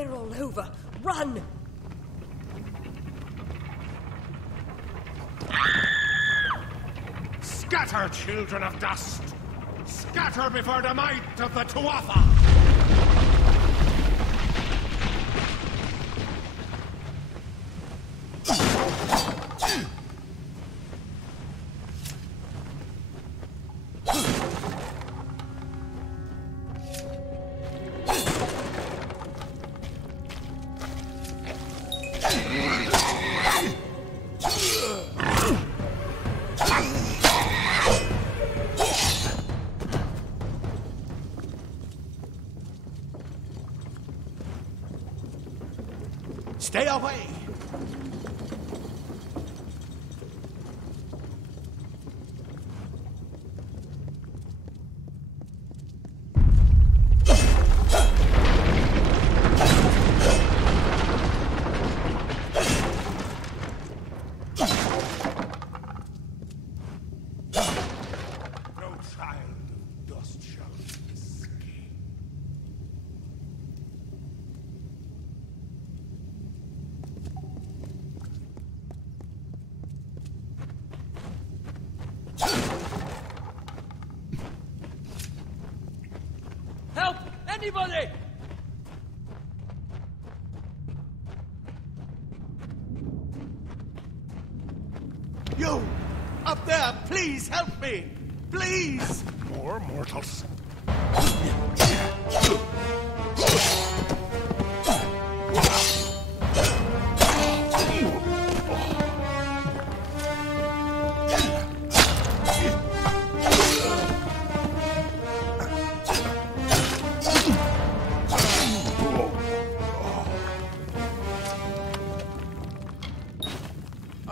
They're all over. Run! Scatter, children of dust! Scatter before the might of the Tuatha! Stay away! No child of dust shall escape. Help! Anybody! You! Up there, please help me! Please! More mortals.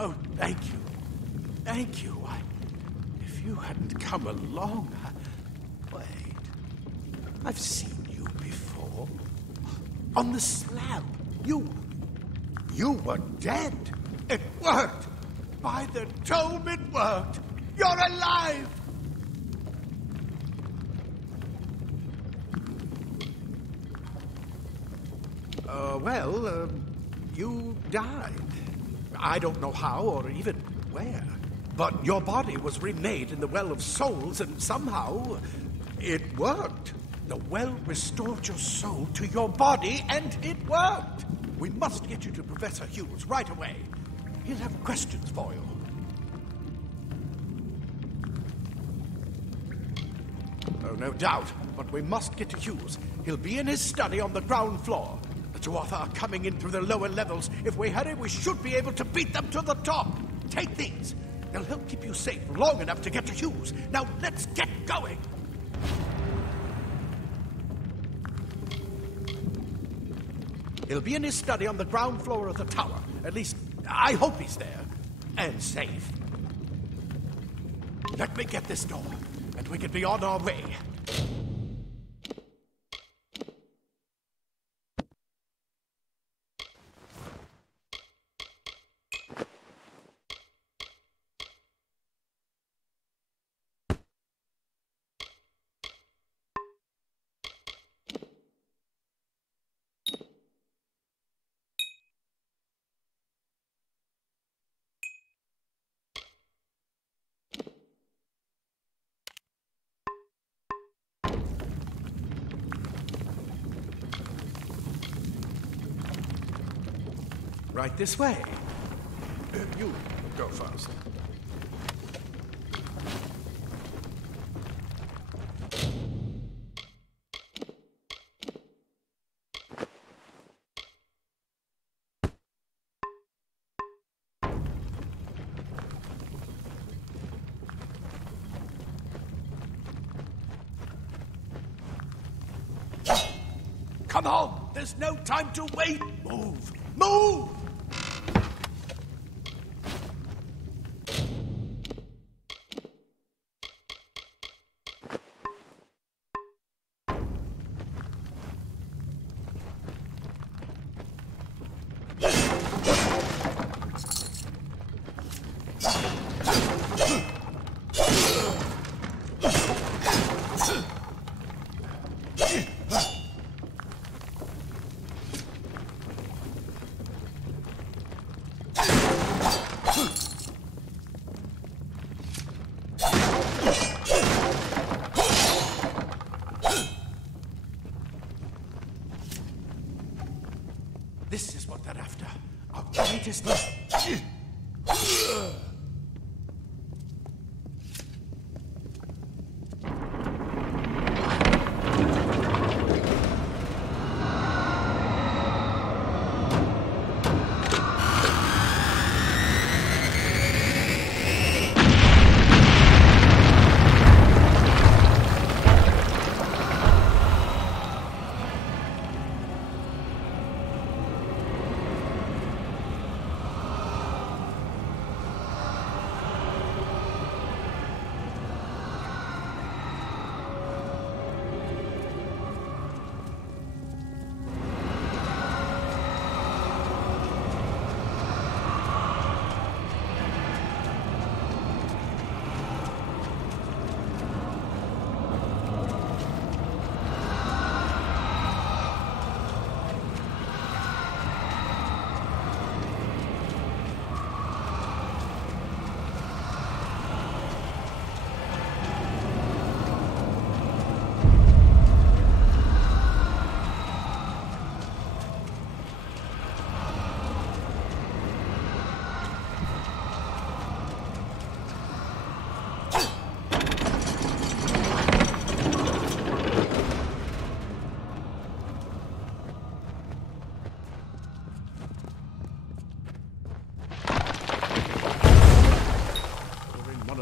Oh, thank you. Thank you. If you hadn't come along, Wait. I've seen you before. On the slab. You were dead. It worked. By the dome, it worked. You're alive. You died. I don't know how or even where. But your body was remade in the Well of Souls, and somehow it worked. The well restored your soul to your body, and it worked. We must get you to Professor Hughes right away. He'll have questions for you. Oh, no doubt. But we must get to Hughes. He'll be in his study on the ground floor. The Tuatha are coming in through the lower levels. If we hurry, we should be able to beat them to the top. Take these. They'll help keep you safe long enough to get to Hughes. Now, let's get going. He'll be in his study on the ground floor of the tower. At least, I hope he's there. And safe. Let me get this door, and we can be on our way. Right this way. You go first. Come on! There's no time to wait! Move! Move! after. Our greatest...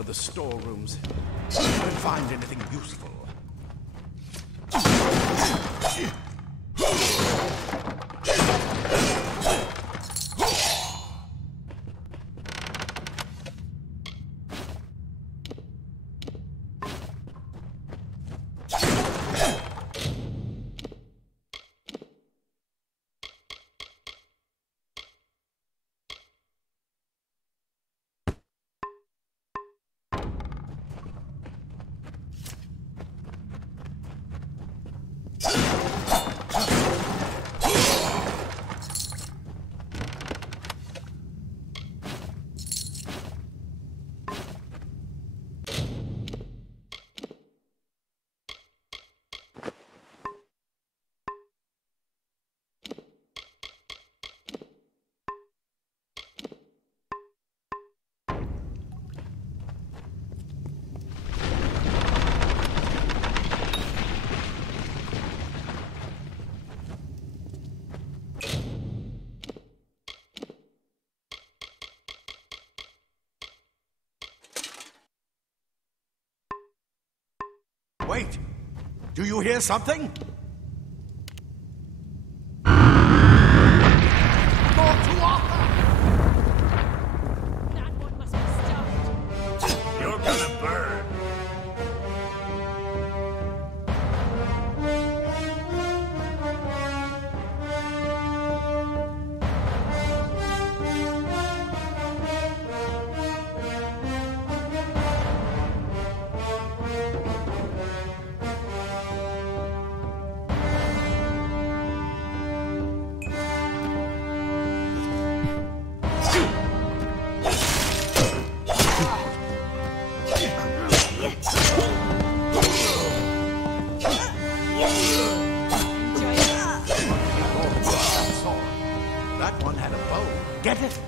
The storerooms. I couldn't find anything useful. Wait! Do you hear something? More to Arthur! That one must be stopped. You're gonna burn! That one had a bow. Get it?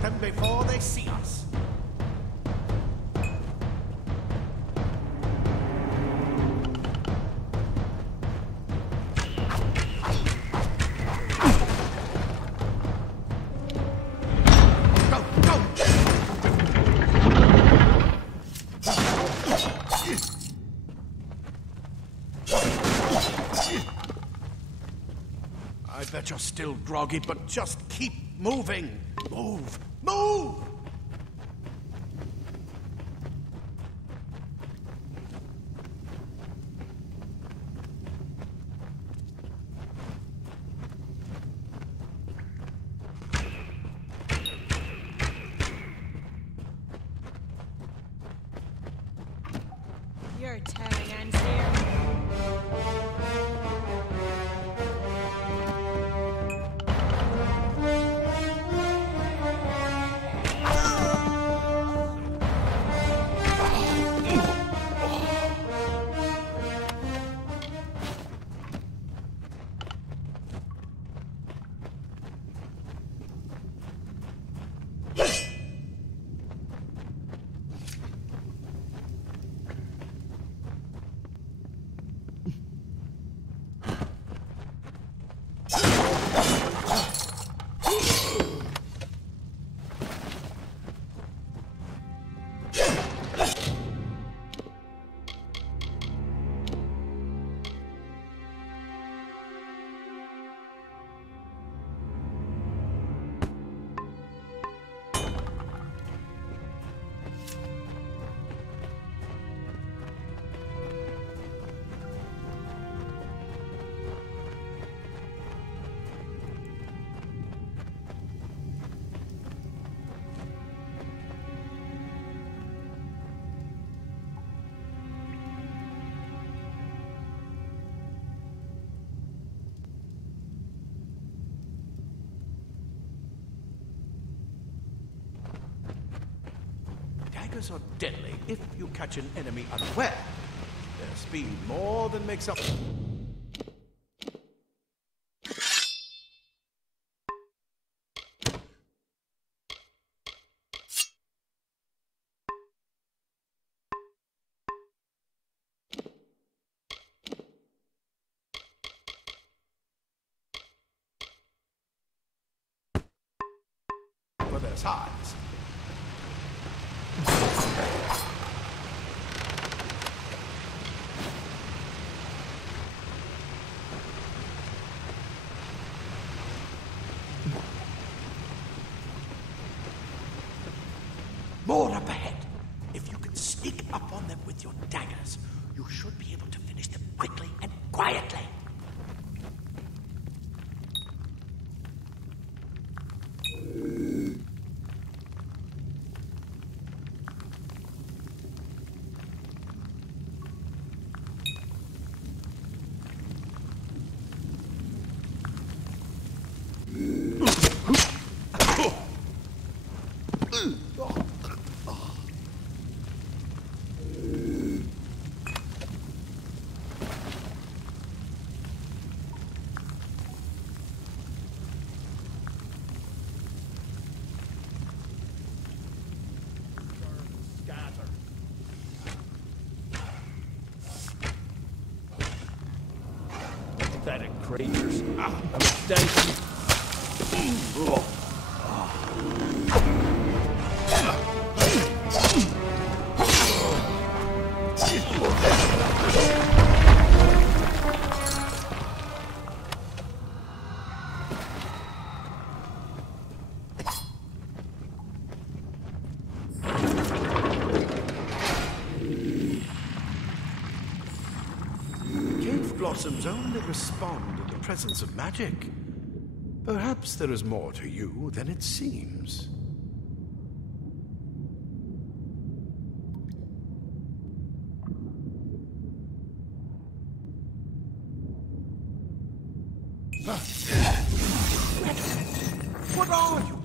get them before they see us. I bet you're still groggy, but just keep moving. Move! Move! Your telling ends here. Daggers are deadly if you catch an enemy unaware. Their speed more than makes up. For their size. More up ahead. If you can sneak up on them with your daggers, you should be able to finish them quickly and quietly. Pathetic creatures. A mistake. Blossoms only respond in the presence of magic. Perhaps there is more to you than it seems. What are you?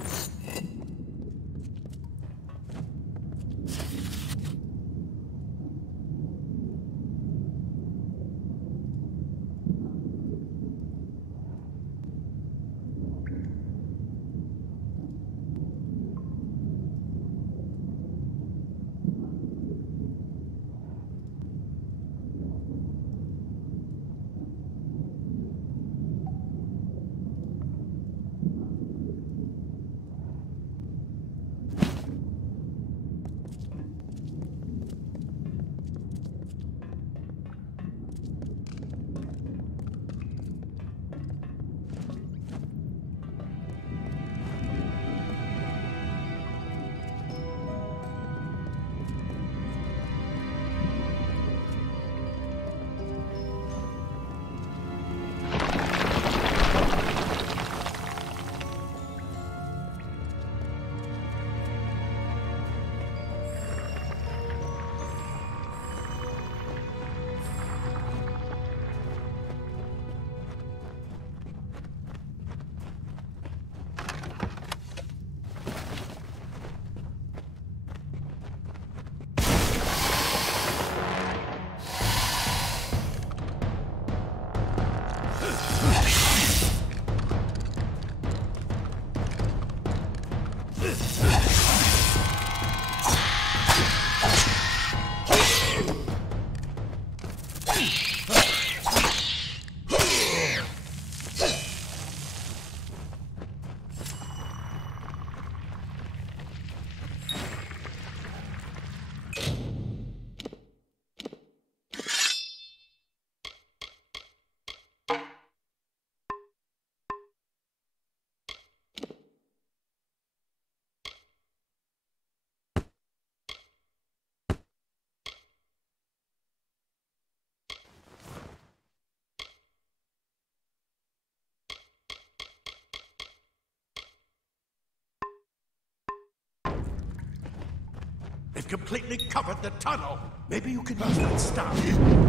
We've completely covered the tunnel. Maybe you can use that staff.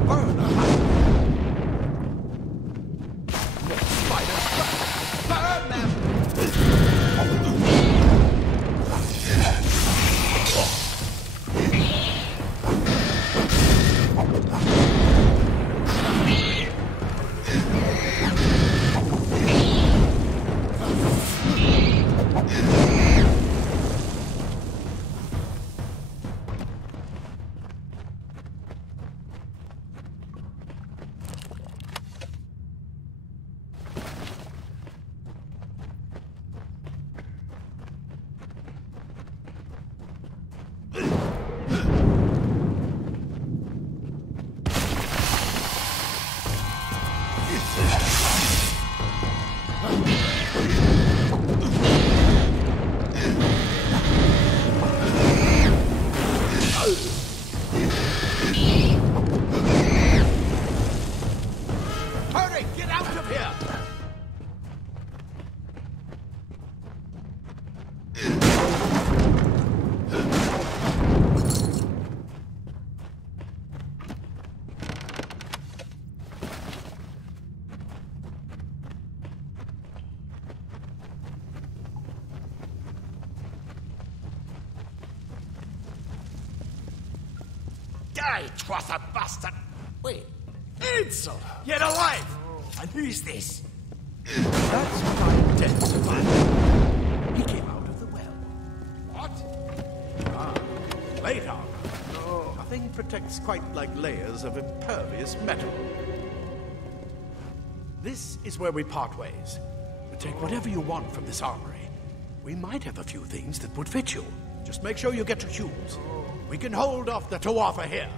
Burn a more spiders. Burn them! Hurry, get out of here! Die, twas a bastard! Wait, Ansel! yet alive! And who's this? That's what I intend to find. He came out of the well. What? Plate armor. Nothing protects quite like layers of impervious metal. This is where we part ways. Take whatever you want from this armory. We might have a few things that would fit you. Just make sure you get your shoes. We can hold off the Tuatha here.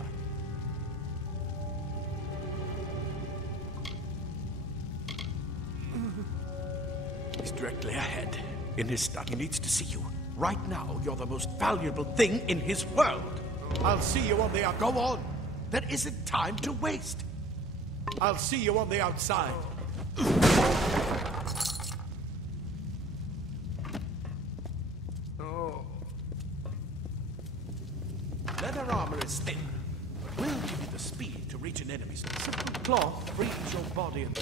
He's directly ahead. In his study, he needs to see you. Right now, you're the most valuable thing in his world. I'll see you on the out. Go on. There isn't time to waste. I'll see you on the outside. Leather armor is thin, but will give you the speed to reach an enemy. Simple cloth frees your body and...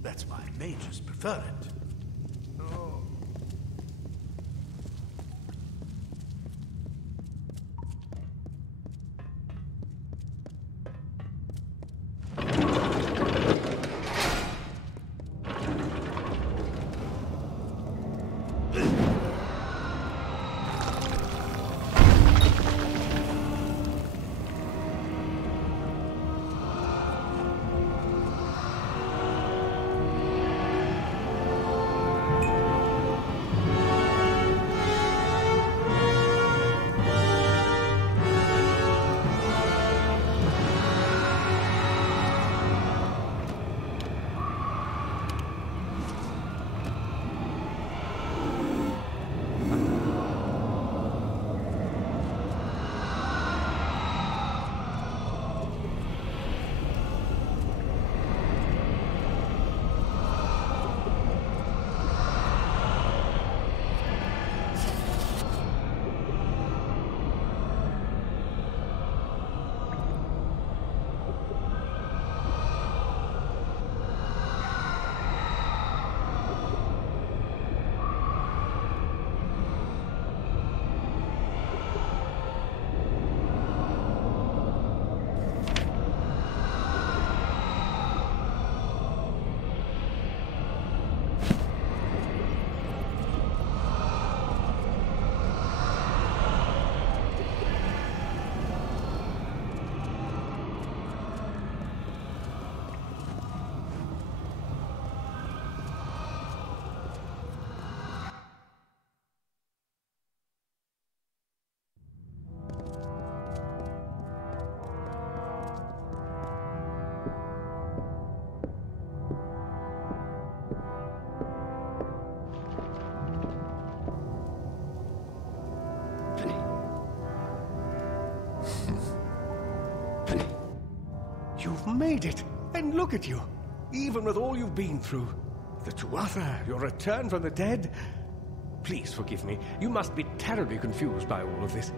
That's why mages prefer it. You've made it, and look at you. Even with all you've been through. The Tuatha, your return from the dead. Please forgive me. You must be terribly confused by all of this.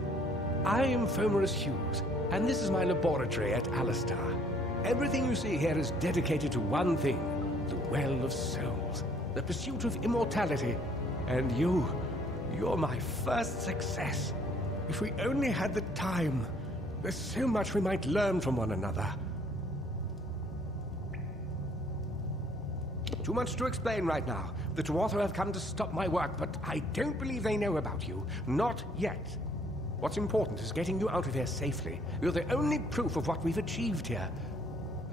I am Fomerus Hughes, and this is my laboratory at Alistar. Everything you see here is dedicated to one thing, the Well of Souls, the pursuit of immortality. And you're my first success. If we only had the time, there's so much we might learn from one another. Too much to explain right now. The Tuatha have come to stop my work, but I don't believe they know about you. Not yet. What's important is getting you out of here safely. You're the only proof of what we've achieved here.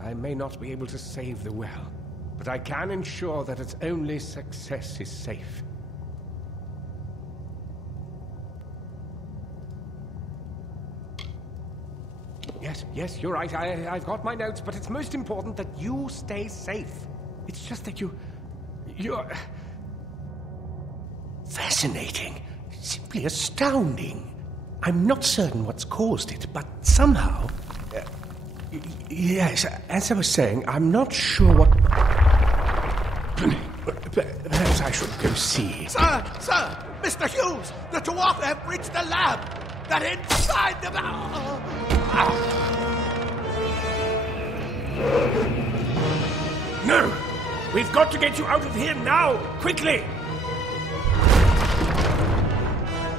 I may not be able to save the well, but I can ensure that its only success is safe. Yes, you're right. I've got my notes, but it's most important that you stay safe. It's just that you're... fascinating. Simply astounding. I'm not certain what's caused it, but somehow... yes, as I was saying, I'm not sure what... Perhaps I should go see. Sir! Mr. Hughes! The Tuatha have breached the lab! They're inside the... No! We've got to get you out of here now! Quickly!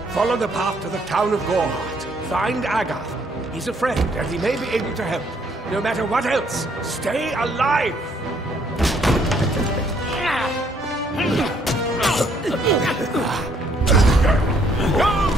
Follow the path to the town of Gorhart. Find Agath. He's a friend, and he may be able to help. No matter what else, stay alive! Go!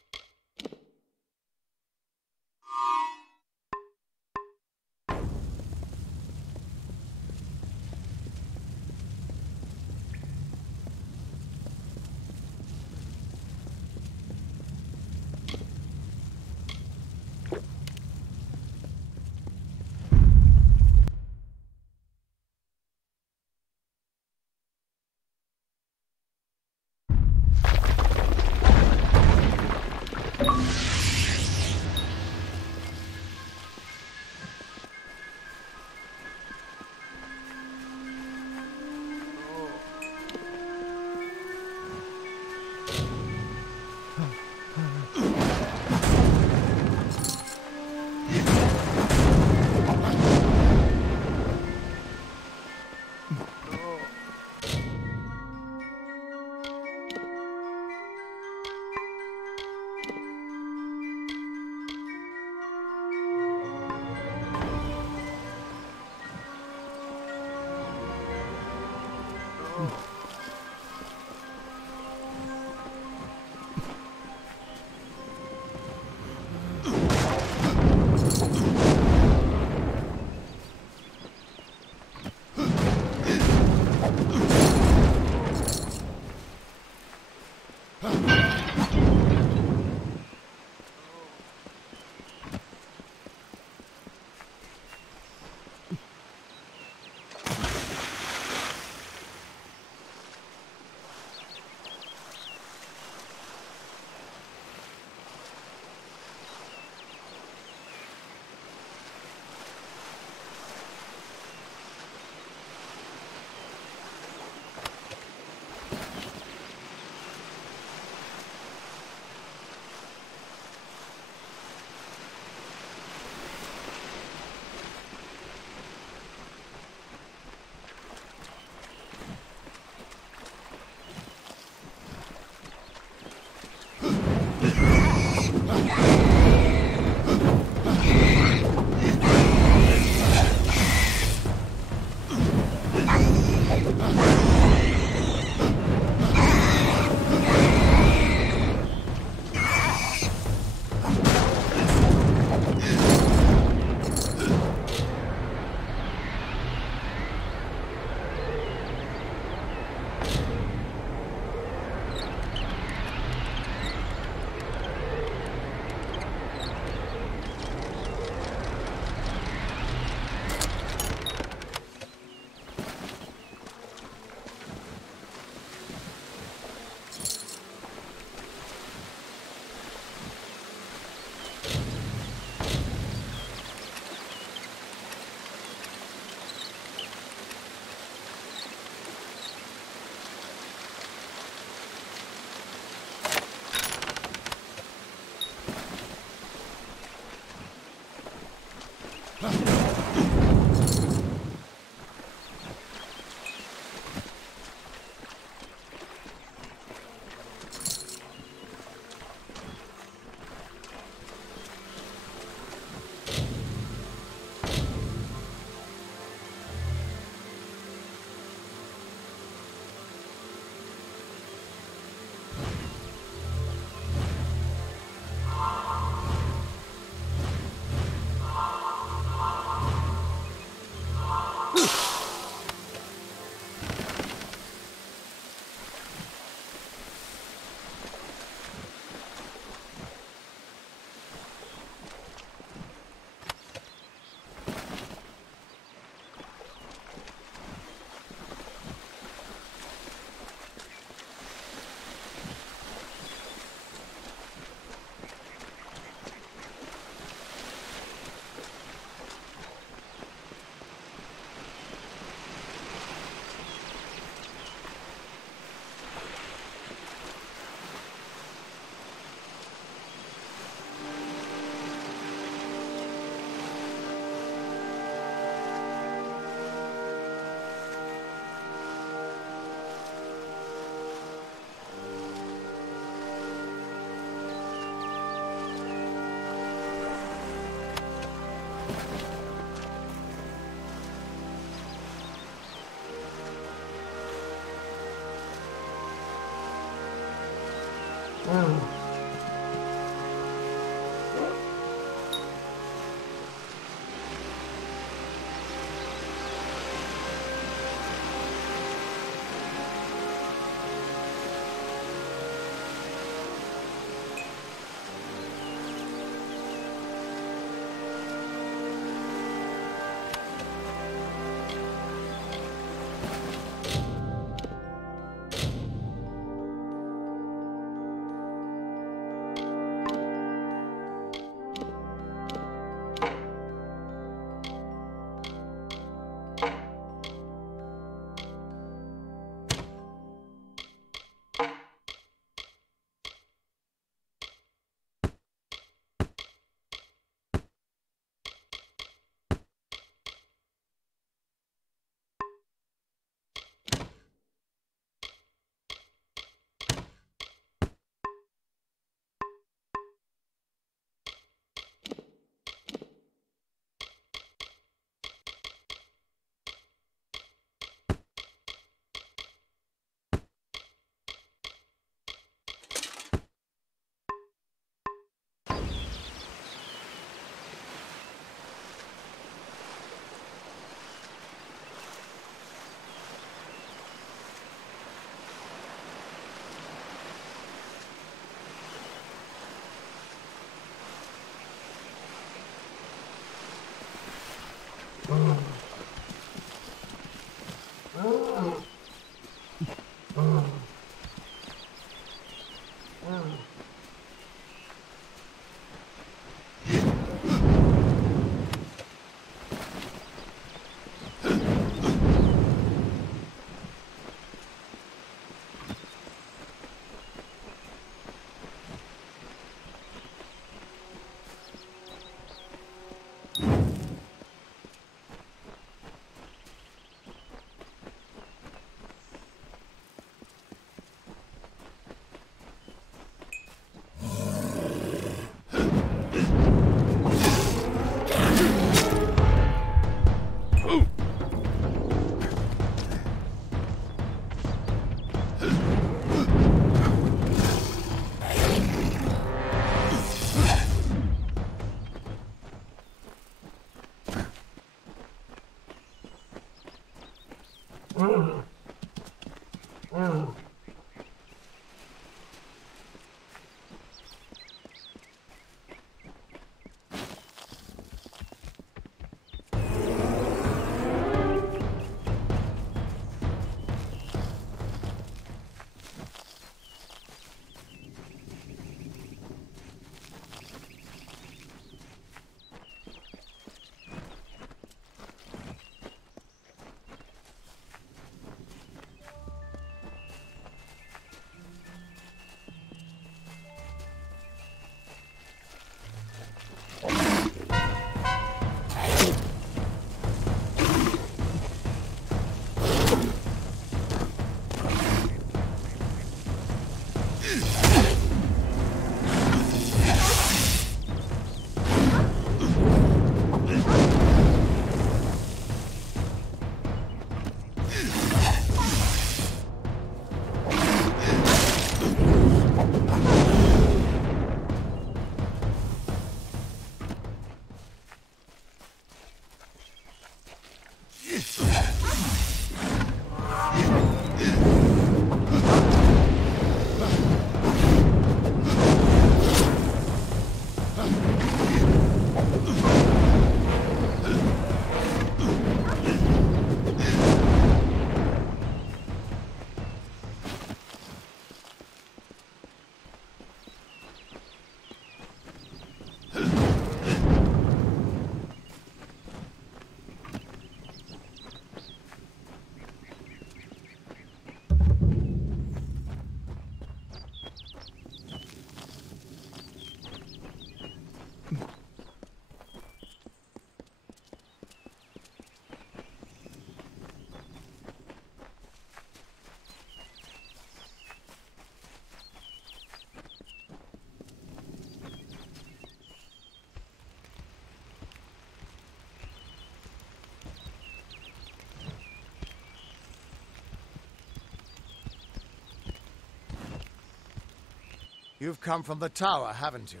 You've come from the tower, haven't you?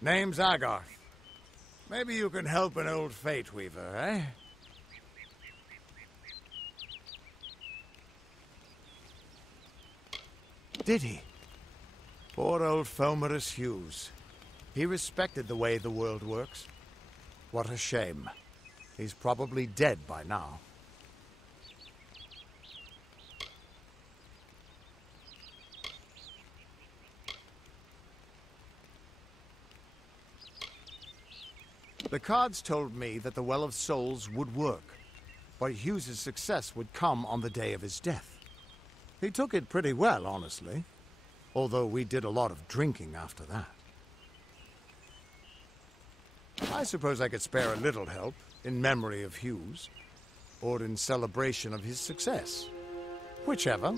Name's Agarth. Maybe you can help an old Fate Weaver, eh? Did he? Poor old Fomerus Hughes. He respected the way the world works. What a shame. He's probably dead by now. The cards told me that the Well of Souls would work, but Hughes's success would come on the day of his death. He took it pretty well, honestly, although we did a lot of drinking after that. I suppose I could spare a little help in memory of Hughes, or in celebration of his success. Whichever.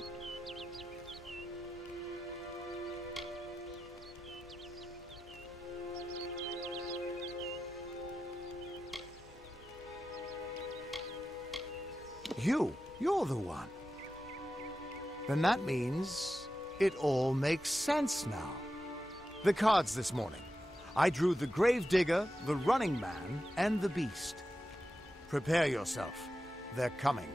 You're the one. Then that means it all makes sense now. The cards this morning. I drew the Gravedigger, the Running Man, and the Beast. Prepare yourself. They're coming.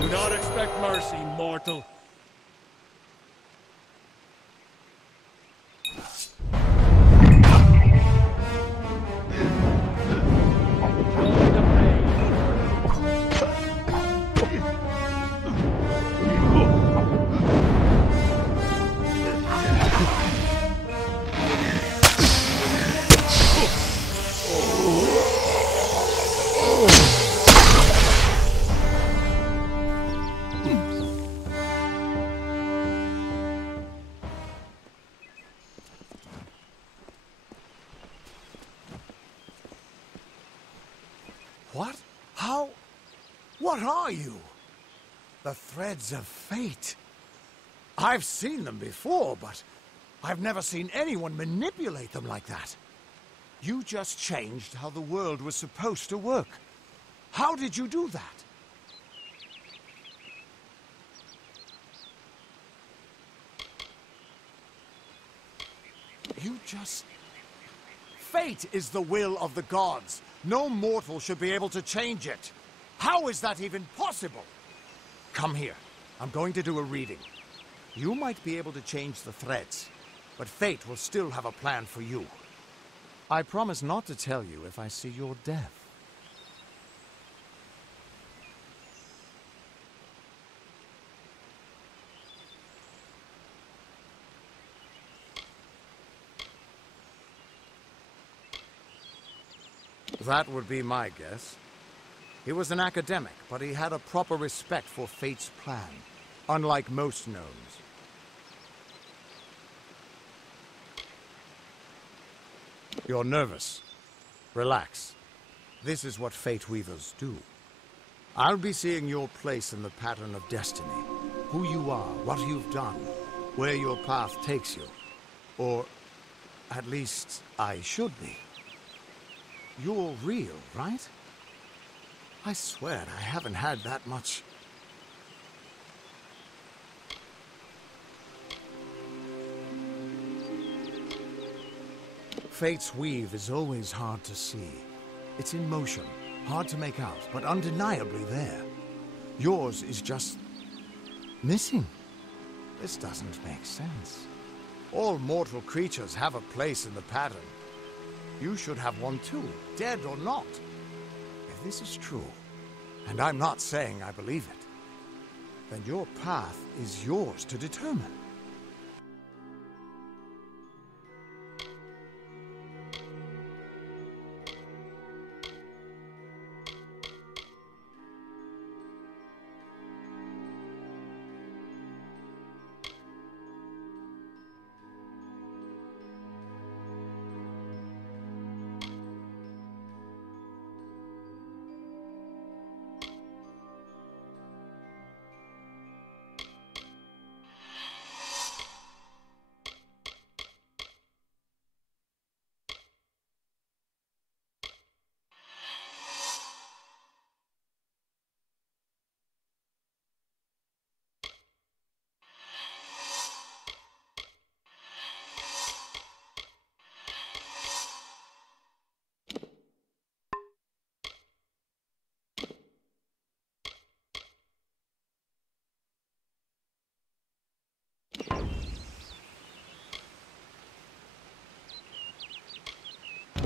Do not expect mercy, mortal. What? How? What are you? The threads of fate. I've seen them before, but I've never seen anyone manipulate them like that. You just changed how the world was supposed to work. How did you do that? You just... Fate is the will of the gods. No mortal should be able to change it. How is that even possible? Come here. I'm going to do a reading. You might be able to change the threads, but fate will still have a plan for you. I promise not to tell you if I see your death. That would be my guess. He was an academic, but he had a proper respect for fate's plan, unlike most gnomes. You're nervous. Relax. This is what Fate Weavers do. I'll be seeing your place in the pattern of destiny. Who you are, what you've done, where your path takes you. Or, at least, I should be. You're real, right? I swear I haven't had that much... Fate's weave is always hard to see. It's in motion, hard to make out, but undeniably there. Yours is just... missing. This doesn't make sense. All mortal creatures have a place in the pattern. You should have one too, dead or not. If this is true, and I'm not saying I believe it, then your path is yours to determine.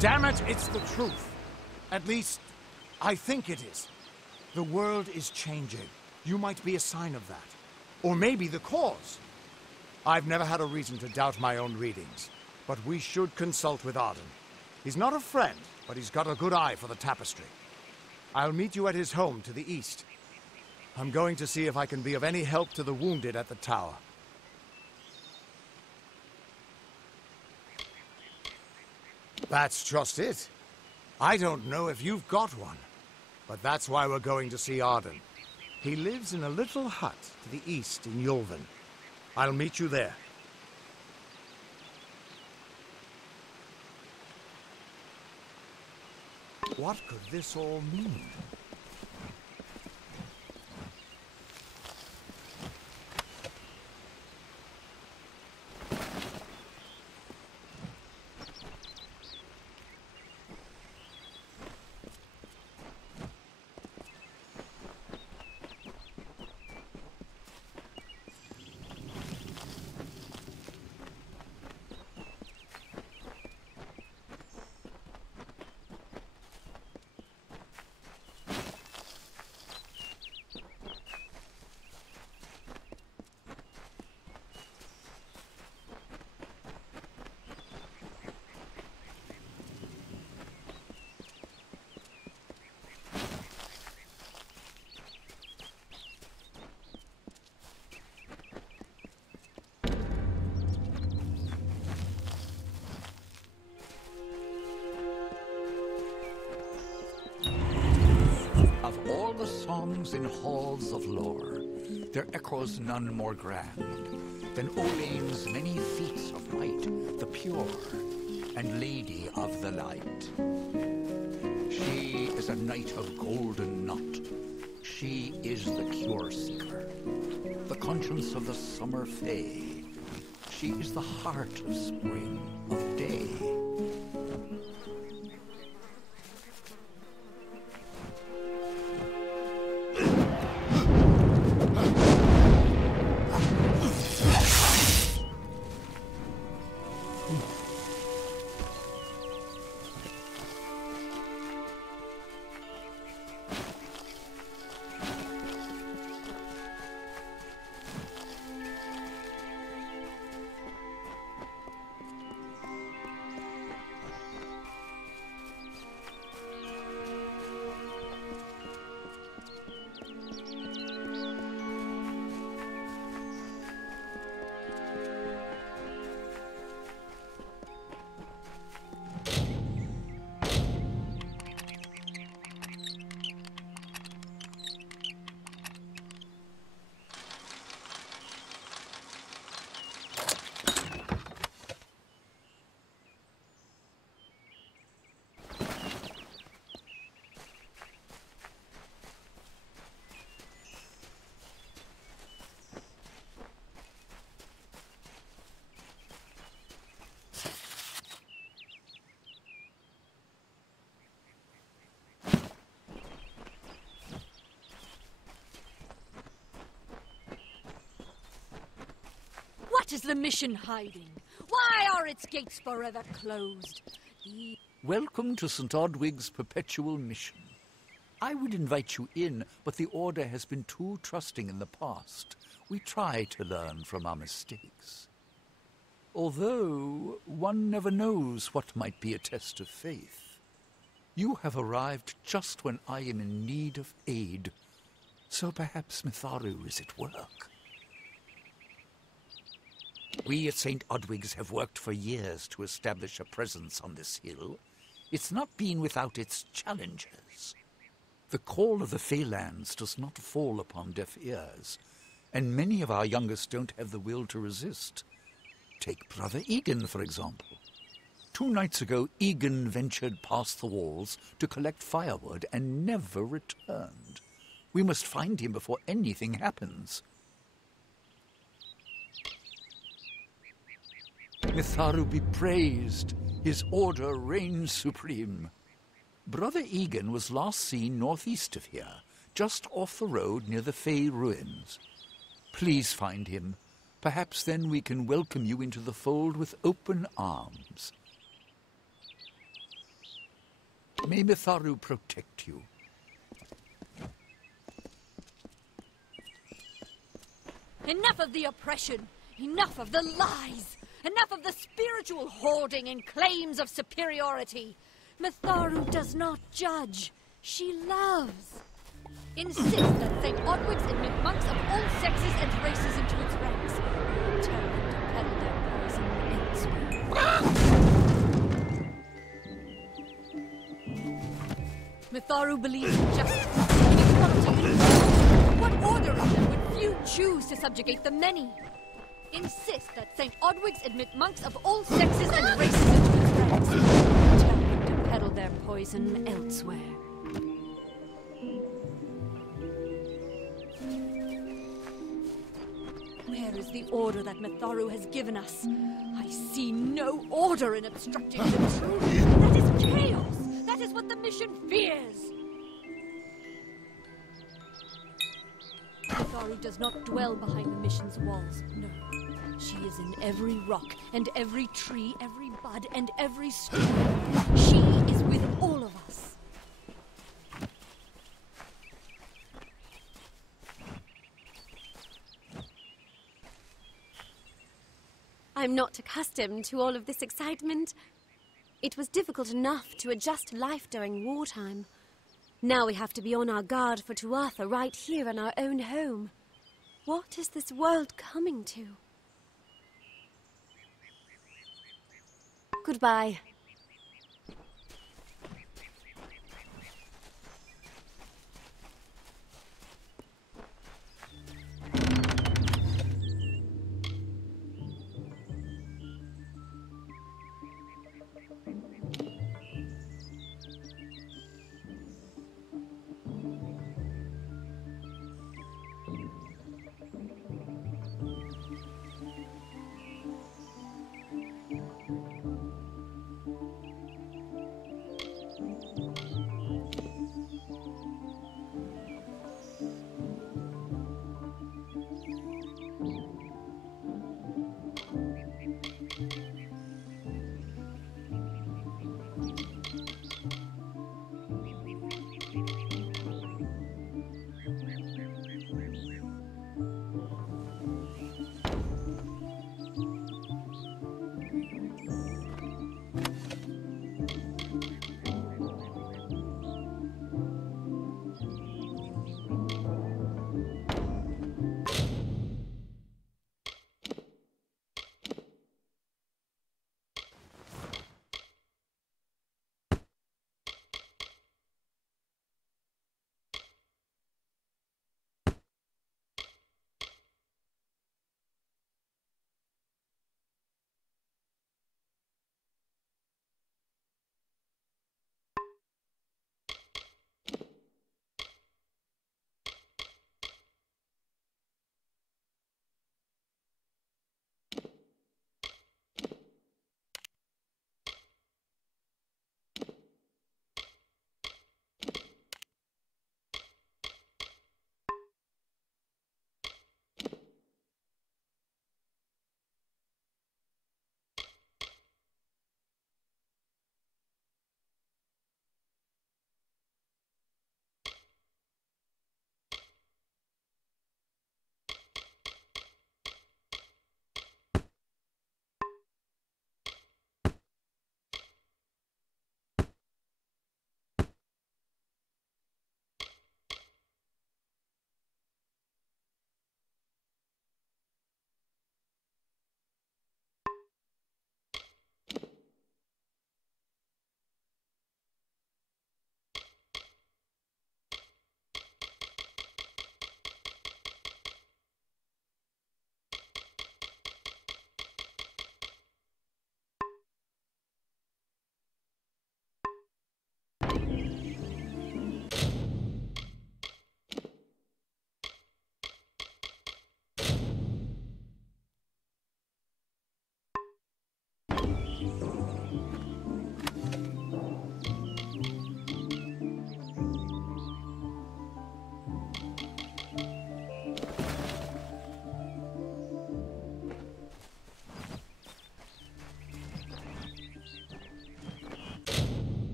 Damn it, it's the truth. At least, I think it is. The world is changing. You might be a sign of that. Or maybe the cause. I've never had a reason to doubt my own readings. But we should consult with Arden. He's not a friend, but he's got a good eye for the tapestry. I'll meet you at his home to the east. I'm going to see if I can be of any help to the wounded at the tower. That's just it. I don't know if you've got one, but that's why we're going to see Arden. He lives in a little hut to the east in Yulven. I'll meet you there. What could this all mean? Of all the songs in halls of lore, there echoes none more grand than Olane's many feats of might, the pure and lady of the light. She is a knight of golden knot. She is the cure seeker, the conscience of the summer fae. She is the heart of spring, of day. What is the mission hiding? Why are its gates forever closed? Welcome to St. Odwig's perpetual mission. I would invite you in, but the Order has been too trusting in the past. We try to learn from our mistakes. Although, one never knows what might be a test of faith. You have arrived just when I am in need of aid, so perhaps Mitharu is at work. We at St. Odwig's have worked for years to establish a presence on this hill. It's not been without its challenges. The call of the Feylands does not fall upon deaf ears, and many of our youngest don't have the will to resist. Take Brother Egan, for example. 2 nights ago, Egan ventured past the walls to collect firewood and never returned. We must find him before anything happens. Mitharu be praised. His order reigns supreme. Brother Egan was last seen northeast of here, just off the road near the Fey ruins. Please find him. Perhaps then we can welcome you into the fold with open arms. May Mitharu protect you. Enough of the oppression! Enough of the lies! Enough of the spiritual hoarding and claims of superiority! Mitharu does not judge. She loves. Insist that St. Odwig's admit monks of all sexes and races into its ranks. Or tell them to peddle their poison elsewhere. Mitharu believes in justice, in equality, in freedom. What order is there when few choose to subjugate the many? Insist that St. Odwig's admit monks of all sexes and races into its ranks. Tell them to peddle their poison elsewhere. Where is the order that Mitharu has given us? I see no order in obstructing the truth. That is chaos! That is what the mission fears! Mitharu does not dwell behind the mission's walls, no. She is in every rock, and every tree, every bud, and every stream. She is with all of us. I'm not accustomed to all of this excitement. It was difficult enough to adjust to life during wartime. Now we have to be on our guard for Tuatha right here in our own home. What is this world coming to? Goodbye.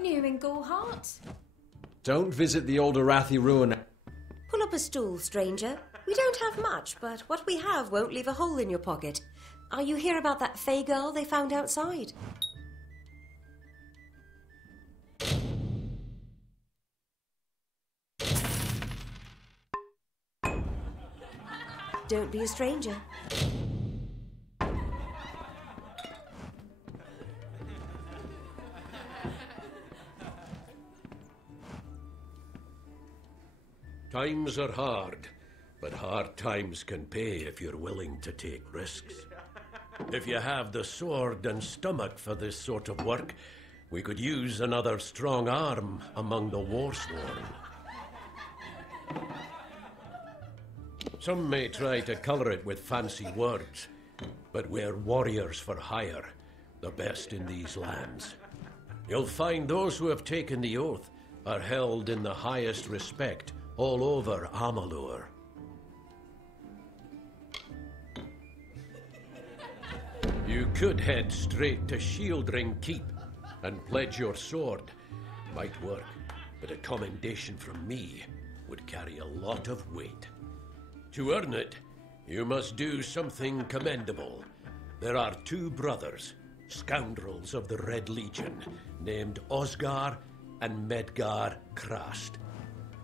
New in Gorhart? Don't visit the old Arathi ruin. Pull up a stool, stranger. We don't have much, but what we have won't leave a hole in your pocket. Are you here about that Fey girl they found outside? Don't be a stranger. Times are hard, but hard times can pay if you're willing to take risks. If you have the sword and stomach for this sort of work, we could use another strong arm among the warsworn. Some may try to colour it with fancy words, but we're warriors for hire, the best in these lands. You'll find those who have taken the oath are held in the highest respect all over Amalur. You could head straight to Shieldring Keep and pledge your sword. Might work, but a commendation from me would carry a lot of weight. To earn it, you must do something commendable. There are two brothers, scoundrels of the Red Legion, named Osgar and Medgar Krast.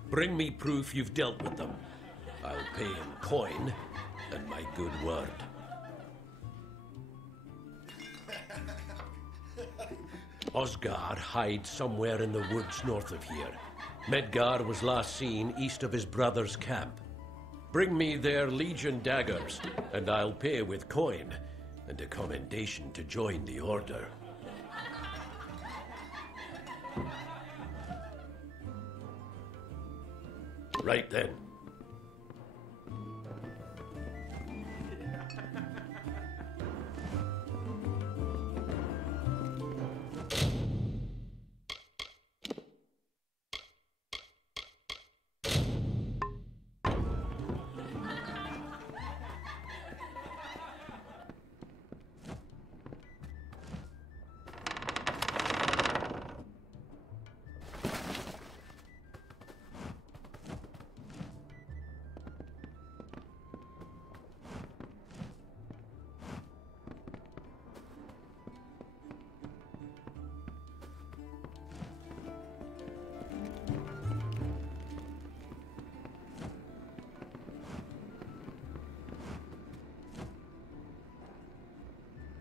Bring me proof you've dealt with them. I'll pay in coin and my good word. Osgar hides somewhere in the woods north of here. Medgar was last seen east of his brother's camp. Bring me their Legion daggers, and I'll pay with coin and a commendation to join the order. Right then.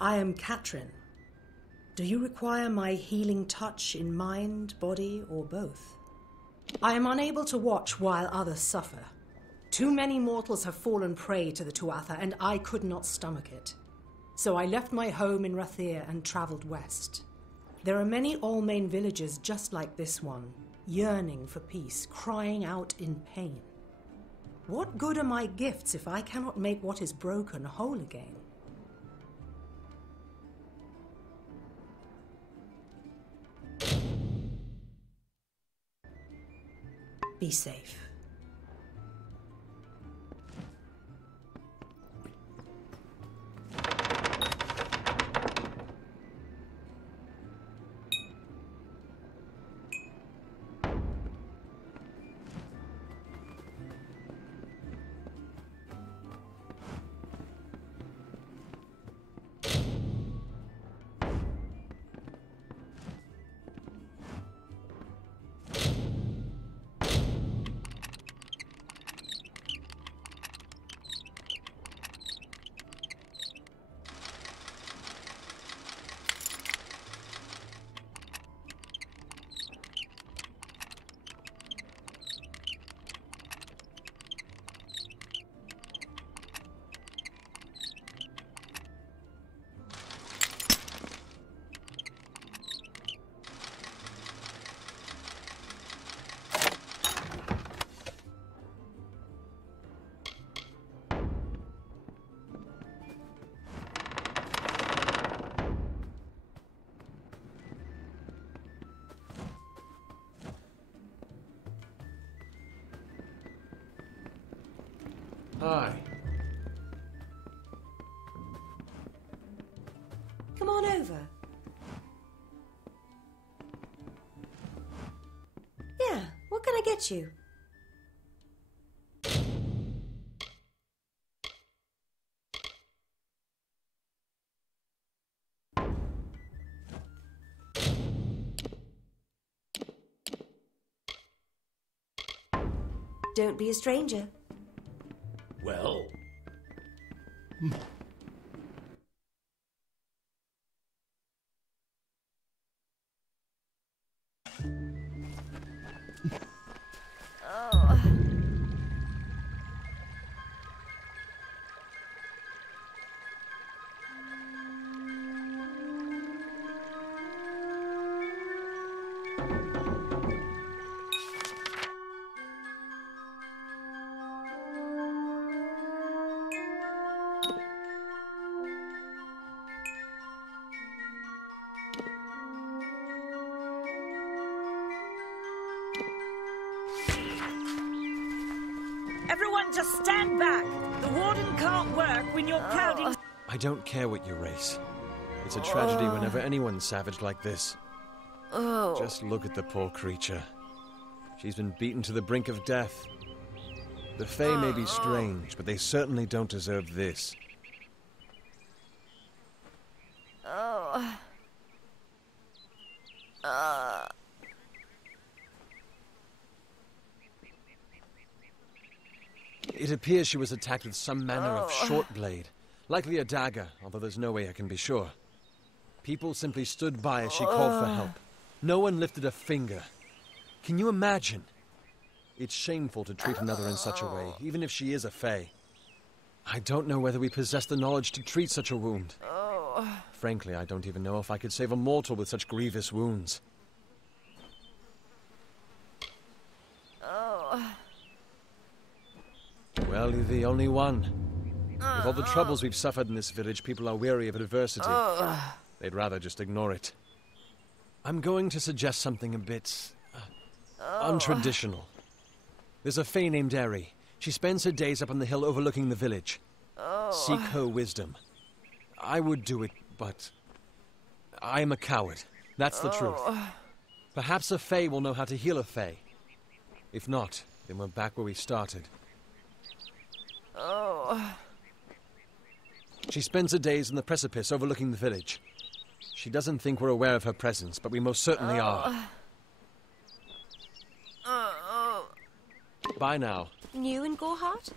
I am Katrin. Do you require my healing touch in mind, body, or both? I am unable to watch while others suffer. Too many mortals have fallen prey to the Tuatha, and I could not stomach it. So I left my home in Rathir and traveled west. There are many Almain villages just like this one, yearning for peace, crying out in pain. What good are my gifts if I cannot make what is broken whole again? Be safe. Hi. Come on over. get you? Don't be a stranger. Well... Everyone just stand back! The warden can't work when you're crowding... I don't care what you race. It's a tragedy whenever anyone's savage like this. Just look at the poor creature. She's been beaten to the brink of death. The Fae may be strange, but they certainly don't deserve this. It appears she was attacked with some manner of short blade. Likely a dagger, although there's no way I can be sure. People simply stood by as she called for help. No one lifted a finger. Can you imagine? It's shameful to treat another in such a way, even if she is a Fae. I don't know whether we possess the knowledge to treat such a wound. Frankly, I don't even know if I could save a mortal with such grievous wounds. Well, you're the only one. With all the troubles we've suffered in this village, people are weary of adversity. They'd rather just ignore it. I'm going to suggest something a bit... untraditional. There's a Fae named Eri. She spends her days up on the hill overlooking the village. Seek her wisdom. I would do it, but... I am a coward. That's the truth. Perhaps a Fae will know how to heal a Fae. If not, then we're back where we started. She spends her days in the precipice overlooking the village. She doesn't think we're aware of her presence, but we most certainly are. Bye now. New in Gorhart?